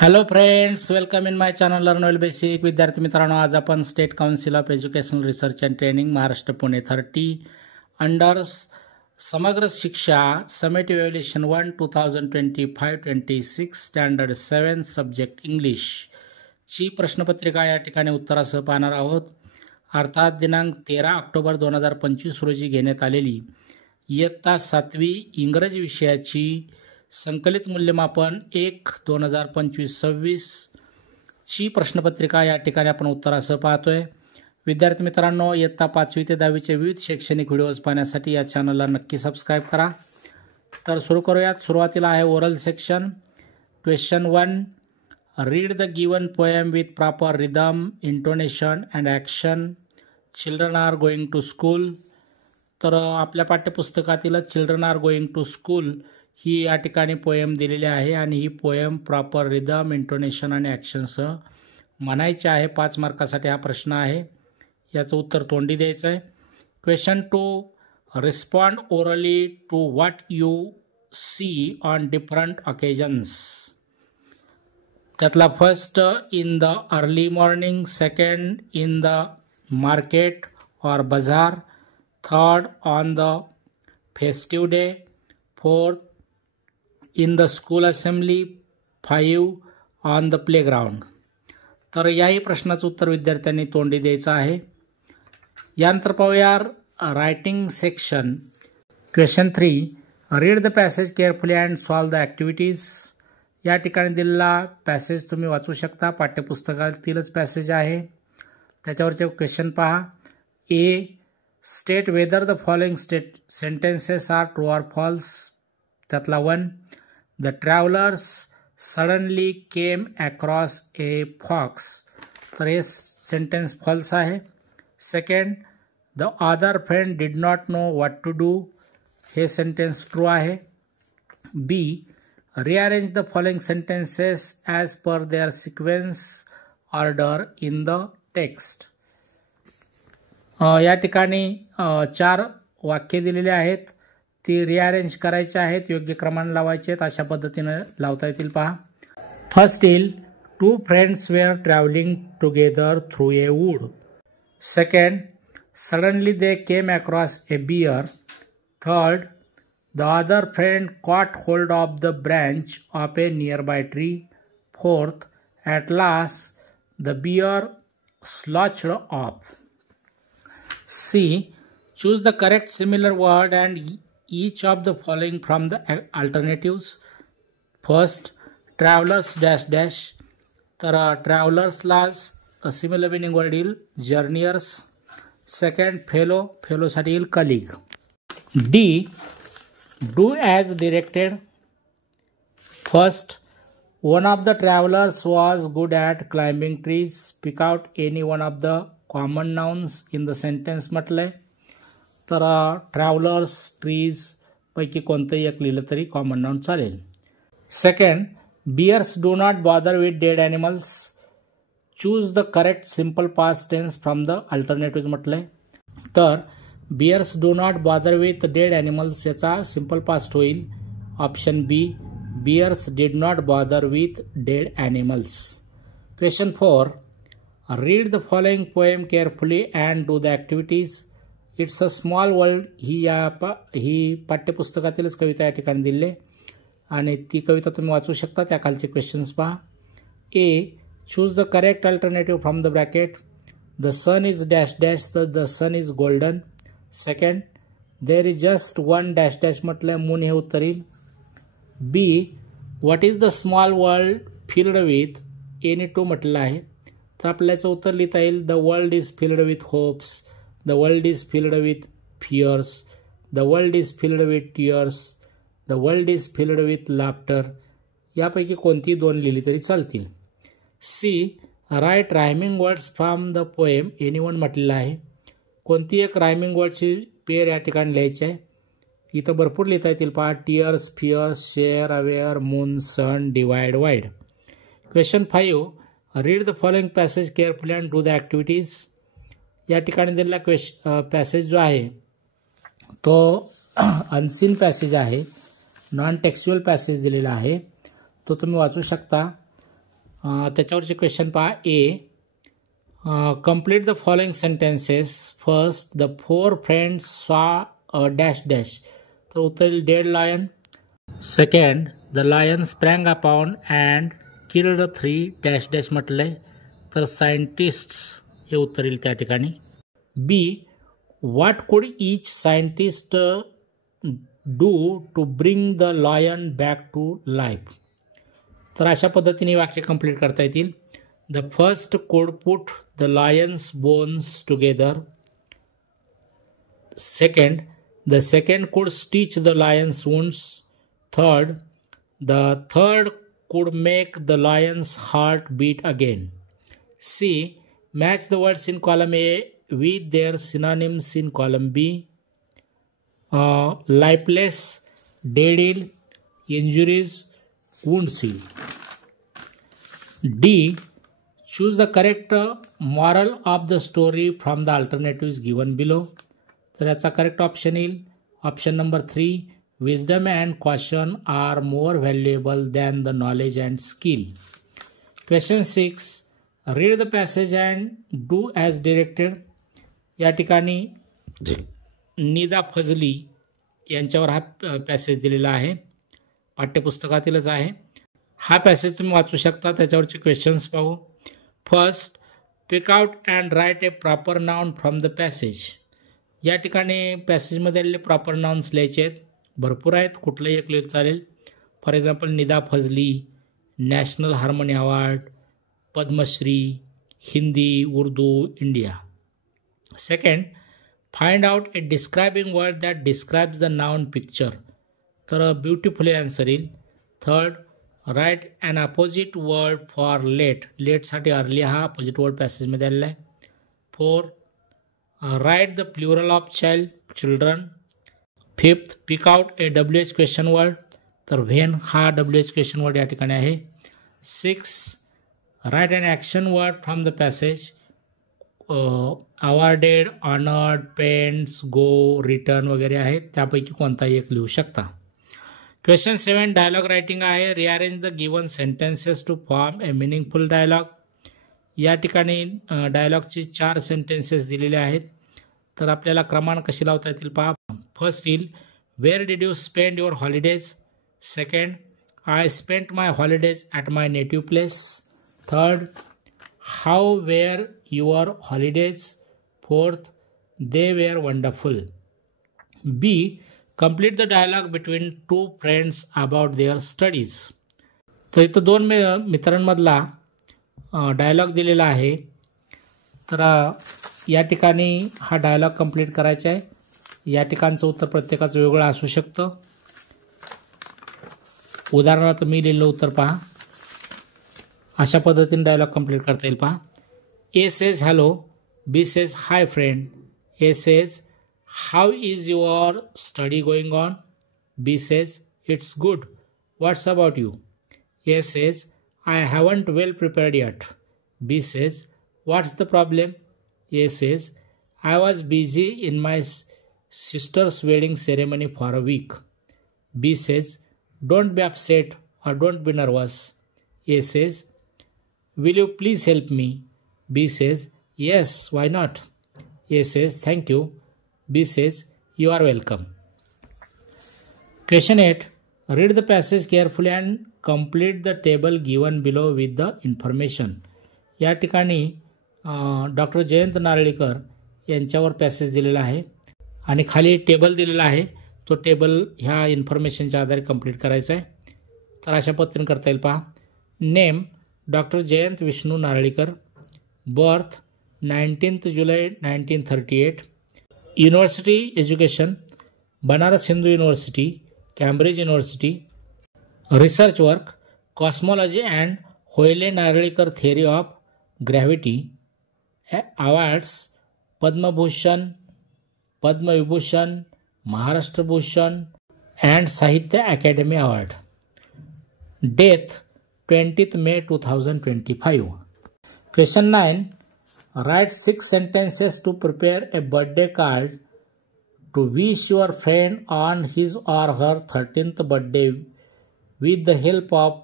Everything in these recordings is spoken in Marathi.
Hello friends, welcome in my channel learn well basic. विद्यार्थी मित्रांनो, आज आपण state council of educational research and training Maharashtra Pune 30 under समग्र शिक्षा summative evaluation 1 2025-26 standard 7 subject English ची प्रश्नपत्रिका या ठिकाणी उत्तरासह पाहणार आहोत. अर्थात दिनांक 13 ऑक्टोबर 2025 रोजी घेण्यात आलेली इयत्ता 7वी इंग्रजी विषयाची संकलित मूल्यमापन 1/2025-26 ची प्रश्नपत्रिका या ठिकाणी आपण उत्तरासह पाहतोय. विद्यार्थी मित्रांनो, इयत्ता 5वी ते 10वीचे विविध शैक्षणिक व्हिडिओज पाहण्यासाठी या चॅनलला नक्की सबस्क्राईब करा. तर सुरू करूयात. सुरुवातीला आहे oral section. Question 1, read the given poem with proper rhythm, intonation and action. Children are going to school. तर आपल्या पाठ्यपुस्तकातील children are going to school ही या ठिकाणी पोएम दिलेली आहे आणि ही पोएम प्रॉपर रिदम, इंटोनेशन आणि ॲक्शनसह म्हणायची आहे. 5 मार्कासाठी हा प्रश्न आहे. याचं उत्तर तोंडी द्यायचं आहे. Question 2, respond orally to what you see on different occasions. त्यातला first, in the early morning. Second, in the market और बाजार. Third, on the festive day. Fourth, in the school assembly. 5, on the playground. तर याही प्रश्नाचं उत्तर विद्यार्थ्यांनी तोंडी द्यायचं आहे. यानंतर पाहूया writing section. Question 3, read the passage carefully and solve the activities. या ठिकाणी दिलेला पॅसेज तुम्ही वाचू शकता. पाठ्यपुस्तकातीलच पॅसेज आहे. त्याच्यावरचे क्वेश्चन पहा. A, state whether the following sentences are true or false. त्यातला 1, the travellers suddenly came across a fox. तर हे सेंटेन्स फॉल्स आहे. Second, the other friend did not know what to do. हे सेंटेन्स ट्रू आहे. B, rearrange the following sentences as per their sequence order in the text. या ठिकाणी 4 वाक्य दिलेले आहेत. ती रिअरेंज करायची आहेत, योग्य क्रमाने लावायचे आहेत. अशा पद्धतीने लावता येतील पहा. फर्स्ट येईल, 2 friends were travelling together through a wood. Second, suddenly they came across a bear. Third, the other friend caught hold of the branch of a nearby tree. Fourth, at last the bear slouched off. C, choose the correct similar word and each of the following from the alternatives. First, travelers dash dash. तर ट्रॅव्हलर्सला सिमिलर मिनिंग वर्ड येईल जर्नियर्स. सेकंड, फेलो, फेलोसाठी येईल colleague. D, do as directed. First, one of the travellers was good at climbing trees. Speak out any one of the common nouns in the sentence म्हटलं आहे. तर ट्रॅव्हलर्स, ट्रीज पैकी कोणतंही एक लिहिलं तरी कॉमन नाउन चालेल. Second, bears do not bother with dead animals. Choose the correct simple past tense from the alternative म्हटलं आहे. तर bears do not bother with dead animals याचा सिम्पल पास्ट होईल option B, bears did not bother with dead animals. Question 4, read the following poem carefully and do the activities. It's a small world ही पाठ्यपुस्तकातीलच कविता या ठिकाणी दिली आहे आणि ती कविता तुम्ही वाचू शकता. त्या खालचे क्वेश्चन्स पहा. A, choose the correct alternative from the bracket. The sun is dash dash, तर the sun is golden. Second, there is just one dash dash म्हटलं मून हे उत्तर येईल. B, what is the small world filled with any two म्हटलं आहे. तर आपल्याला याचं उत्तर लिहिता येईल, the world is filled with hopes. The world is filled with fears. The world is filled with tears. The world is filled with laughter. यापैकी कोणती 2 लिहिली तरी चालतील. C, write rhyming words from the poem anyone म्हटलेलं आहे. कोणती एक रायमिंग वर्डची पेर या ठिकाणी लिहायची आहे. इथं भरपूर लिहिता येतील पहा. Tears, fears, share, aware, moon, sun, divide, wide. Question 5, read the following passage carefully and do the activities. या ठिकाणी दिलेला पॅसेज जो आहे तो अनसीन पॅसेज आहे, नॉन टेक्स्च्युअल पॅसेज दिलेला आहे. तो तुम्ही वाचू शकता. त्याच्यावरचे क्वेश्चन पहा. Complete the following sentences. First, the 4 friends saw a dash dash. तर उत्तर येईल dead lion. Second, the lion sprang upon and killed 3 dash dash म्हटलं आहे, तर सायंटिस्ट्स हे उत्तर येईल त्या ठिकाणी. B, what could each scientist do to bring the lion back to life. तर अशा पद्धतीने वाक्य कंप्लीट करता येतील. The first could put the lion's bones together. Second, the second could stitch the lion's wounds. Third, the third could make the lion's heart beat again. C, match the words in column A with their synonyms in column B. Lifeless, dead ill, injuries, wound seal. D, choose the correct moral of the story from the alternatives given below. तर याचा करेक्ट ऑप्शन येईल option number 3. Wisdom and caution are more valuable than the knowledge and skill. Question 6. Read the passage and do as directed. या ठिकाणी निदा फजली यांच्यावर हा पॅसेज दिलेला आहे, पाठ्यपुस्तकातीलच आहे. हा पॅसेज तुम्ही वाचू शकता. त्याच्यावरचे क्वेश्चन्स पाहू. First, pick out and write a proper noun from the passage. या ठिकाणी पॅसेजमध्ये आलेले प्रॉपर नाउन्स लिहायचे आहेत. भरपूर आहेत, कुठलंही एक लिहिलं चालेल. For example Nida Fazli, national harmony award, Padmashri, Hindi, Urdu, India. Second, find out a describing word that describes the noun picture. तर ब्युटिफुली आन्सर येईल. Third, write an opposite word for late. लेटसाठी अर्ली हा अपोजिट वर्ड पॅसेजमध्ये आलेला आहे. Four, write the plural of child, children. Fifth, pick out a WH question word. तर व्हेन हा WH क्वेश्चन वर्ड या ठिकाणी आहे. 6, right an action word from the passage. Awarded, honoured, paints, go, return वगैरे आहेत, त्यापैकी कोणताही एक लिहू शकता. क्वेश्चन 7, डायलॉग रायटिंग आहे. Rearrange the given sentences to form a meaningful dialogue. या ठिकाणी डायलॉगचे 4 सेंटेन्सेस दिलेले आहेत. तर आपल्याला क्रमांक कशी लावता येतील पहा. फर्स्ट येईल, where did you spend your holidays. Second, I spent my holidays at my native place. Third, how were your holidays. Fourth, they were wonderful. B, complete the dialogue between 2 friends about their studies. तर इथं 2 मित्रांमधला डायलॉग दिलेला आहे. तर या ठिकाणी हा डायलॉग कंप्लीट करायचा आहे. या ठिकाणचं उत्तर प्रत्येकाचं वेगळं असू शकतं. उदाहरणार्थ मी लिहिलेलं उत्तर पहा. अशा पद्धतीने डायलॉग कंप्लीट करता येईल पहा. A says hello. B says hi friend. A says how is your study going on. B says it's good. What's about you. A says I haven't well prepared yet. B says what's the problem. A says, I was busy in my sister's wedding ceremony for a week. B says, don't be upset or don't be nervous. A says, will you please help me. B says, yes, why not. A says, thank you. B says, you are welcome. Question 8. Read the passage carefully and complete the table given below with the information. या ठिकाणी डॉक्टर जयंत नारळीकर यांच्यावर पॅसेज दिलेला आहे आणि खाली टेबल दिलेला आहे. तो टेबल ह्या इन्फॉर्मेशनच्या आधारे कंप्लीट करायचा आहे. तर अशा पद्धतीने करता येईल पहा. Name doctor Jayant Vishnu Narlikar. Birth 19 जुलै 1938. University education Banaras Hindu university, Cambridge university. Research work cosmology and Hoyle Narlikar theory of gravity. Awards Padmabhushan, Padmavibhushan, Maharashtra Bhushan and Sahitya academy award. Death 20 May 2025. Question 9. Write 6 sentences to prepare a birthday card to wish your friend on his or her 13th birthday with the help of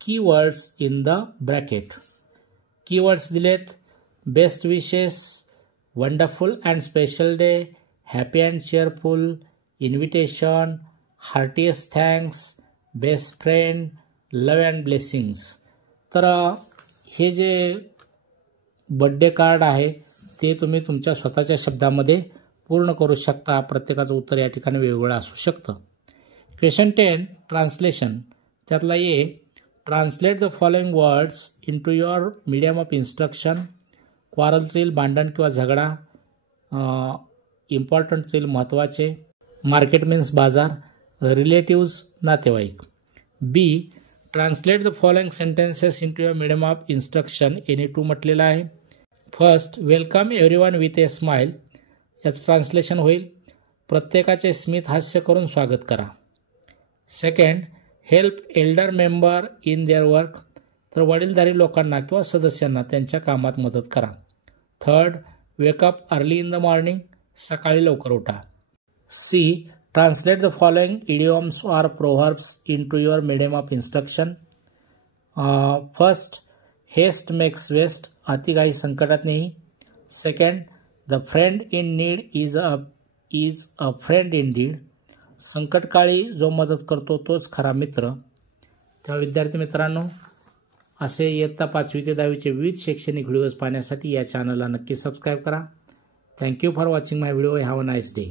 keywords in the bracket. Keywords दिलेत best wishes, wonderful and special day, happy and cheerful, invitation, heartiest thanks, best friend, love and blessings. तर हे जे बर्थडे कार्ड आहे ते तुम्ही तुमच्या स्वतःच्या शब्दामध्ये पूर्ण करू शकता. प्रत्येकाचं उत्तर या ठिकाणी वेगवेगळं असू शकतं. Question 10 translation. त्यातला A translate the following words into your medium of instruction. Quarrels येईल भांडण किंवा झगडा, इम्पॉर्टंट येईल महत्त्वाचे, मार्केट मीन्स बाजार, रिलेटिव्स नातेवाईक. B translate the following sentences into your medium of instruction. Any two म्हटलेलं आहे. First welcome everyone with a smile. याचं ट्रान्सलेशन होईल प्रत्येकाचे स्मित हास्य करून स्वागत करा. Second help elder member in their work. तर वडीलधारी लोकांना किंवा सदस्यांना त्यांच्या कामात मदत करा. Third wake up early in the morning. सकाळी लवकर उठा. C translate the following idioms or proverbs into your medium of instruction. First haste makes waste. अतिघाई संकटात नाही. Second the friend in need is a friend in deed. संकटकाळी जो मदत करतो तोच खरा मित्र. तेव्हा विद्यार्थी मित्रांनो, असे इयत्ता 5वी ते 10वीचे विविध शैक्षणिक व्हिडिओज पाहण्यासाठी या चॅनलला नक्की सबस्क्राईब करा. Thank you for watching my video. Have a nice day.